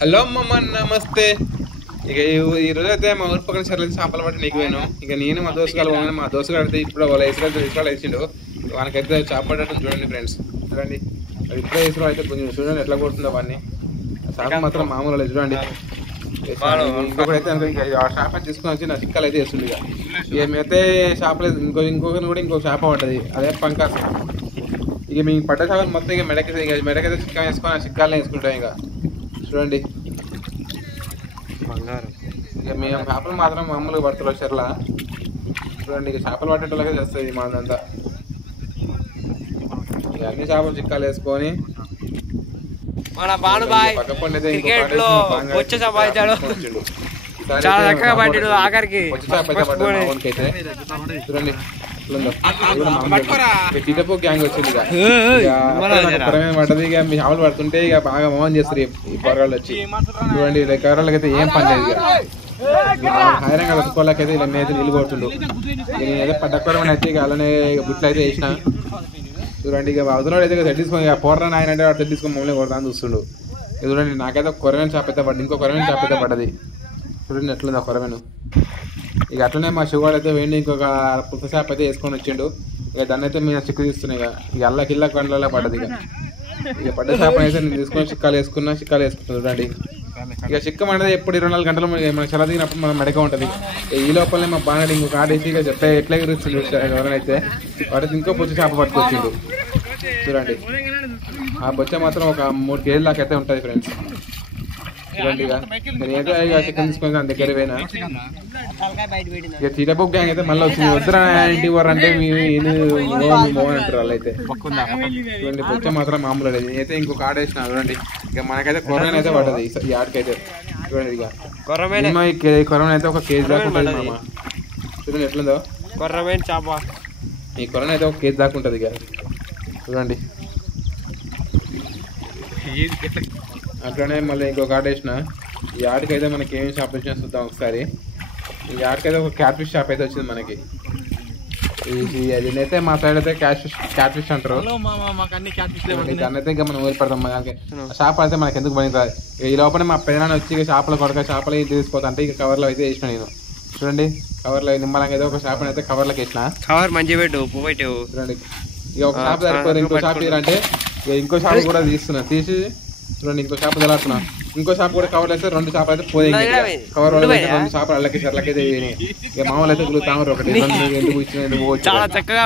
Hello అమ్మమ్మ నమస్తే. ఇక ఈ రోజు అయితే మా ఊరు పక్కన సర్లేదు చేపలు పట్టి నీకు పోయాను. ఇక నేను మా దోస్తుగాలు పోగానే మా దోస్తుగాడు అయితే ఇప్పుడు వాళ్ళ ఇసురాలు వేసిండు. వానికైతే చేప పట్టడం చూడండి ఫ్రెండ్స్, చూడండి అది ఇప్పుడే ఇసురు అయితే కొంచెం చూడండి ఎట్లా కొడుతుందో వాడిని. చేప మాత్రం మామూలు చూడండి. ఇంకొకటి అయితే ఆ చేప తీసుకొని వచ్చి నా చిక్కలు అయితే వేస్తుంది. ఇక మేమైతే చేపలు ఇంకొకరిని కూడా ఇంకొక చేప పడ్డది, అదే పంకాసం. ఇక మేము పడ్డ చేపలు మొత్తం ఇక మెడకైతే చిక్క వేసుకొని ఆ చిక్కాలనే వేసుకుంటాం. ఇక చూడండి ఇక మేము చేపలు మాత్రం మామూలుగా పడుతున్నాం చెర్ల. చూడండి ఇక చేపలు పట్టేటోళ్ళకే చేస్తుంది మాదంతా. ఇక అన్ని చేపలు చిక్కాలు వేసుకొని మన బానుబాయ్ క్రికెట్ లో వచ్చే సంపాదించాడు, చాలా చక్కగా పట్టాడు. ఆఖరికి చూడండి చిటపో గ్యాంగ్ వచ్చింది. పడ్డది. ఇక మీ చేపలు పడుతుంటే ఇక బాగా మోహన్ చేస్తారు ఈ పొరగాళ్ళు వచ్చి. చూడండి కవరాళ్ళకి అయితే ఏం పని లేదు. ఇక హైరంగా పెట్టుకోలేకైతే ఇలా అయితే నీళ్ళు కొడుతుండు. నేనైతే పడ్డక్కరం అయితే ఇక అలానే బుట్లు అయితే వేసిన. చూడండి ఇక అవతల అయితే సెట్ తీసుకొని ఇక పోర్రా ఆయన అంటే వాడు సెట్ తీసుకొని మమ్మల్ని కొడతాను చూస్తుండు. చూడండి నాకైతే కొరమైన చేప అయితే పడ్డది, ఇంకో కొరమైన చేప అయితే పడ్డది. చూడండి ఎట్లుంది ఆ కొరమేను. ఇక అట్లనే మా శివాడు అయితే వేయండి ఇంకొక పుట్ట చేప అయితే వేసుకొని వచ్చిండు. ఇక దాన్ని అయితే మేము చిక్కు తీస్తున్నాయి. ఇక అల్లకిల్ల కండ్లలో పడ్డది. ఇక పడ్డ చేపని అయితే నేను తీసుకొని చిక్కాలు వేసుకున్నాను. చూడండి ఇక చిక్కం అనేది ఎప్పుడు 24 గంటలు మన చల్ల దిగినప్పుడు మన మెడక ఉంటుంది. ఈ లోపలనే మా బాగా ఇంకొక ఆడేసి ఇక ఎట్లా ఎగురుస్తుంది ఎవరైతే వాటికి ఇంకో బొచ్చ చేప పట్టుకొచ్చిండు. చూడండి ఆ బొచ్చ మాత్రం ఒక 3 కేజీల దాకా అయితే ఉంటుంది ఫ్రెండ్స్. చూడండి ఇక నేనైతే ఇక చికెన్ తీసుకొని దాని దగ్గర పోయినా. ఇక చీటబొక్ గ్యాంగ్ అయితే మళ్ళీ వచ్చింది. వద్దరా ఇంటికి పోరంటే మోహన్ అంటారు వాళ్ళు అయితే. చూడండి బొచ్చ మాత్రం మామూలు లేదు. నేనైతే ఇంకొక ఆడేసిన. చూడండి ఇక మనకైతే కొరమైన అయితే పడ్డది ఈ ఆడికైతే. చూడండి ఇక కొరమైన అయితే 1 కేజీ దాకా ఉంటుంది మామ. చూడండి ఎట్లుందో కొర్రమైన చేప. ఈ కొరమైన అయితే 1 కేజీ దాకా ఉంటుంది. ఇక చూడండి అట్లనే మళ్ళీ ఇంకొక ఆట వేసిన. ఈ ఆటకైతే మనకి ఏమేమి షాప్ వచ్చినా చూద్దాం ఒకసారి. ఈ ఆటకైతే ఒక క్యాట్ ఫిష్ షాప్ అయితే వచ్చింది మనకి. దీనైతే మా సైడ్ అయితే క్యాట్ ఫిష్ అంటారు. దాన్ని అయితే ఇంకా మనం ఊరిపడతాం. షాప్ అయితే మనకి ఎందుకు పని రాదు. ఈ లోపల మా పెదనాన్న వచ్చి ఇక చేపలు కొడక చేపలు తీసిపోతా అంటే ఇక కవర్లో అయితే వేసిన నేను. చూడండి కవర్లో నిమ్మలంగా అయితే ఒక చేపని అయితే కవర్లోకి వేసిన. కవర్ మంచిగా పెట్టు చూడండి ఇక ఒక షాప్ సరిపోదు. ఇంకో షాప్ తీరంటే ఇక ఇంకో షాప్ కూడా తీసి చూడండి ఇంకో చేప తెలాడుతున్నా. ఇంకో చేప కూడా కవర్లు అయితే 2 చేపలు అయితే పోయి కవర్ 2 చేపలు అల్లకైతే ఇక మామూలు అయితే తామరు ఒకటి ఎందుకు ఇచ్చిన చాలా చక్కగా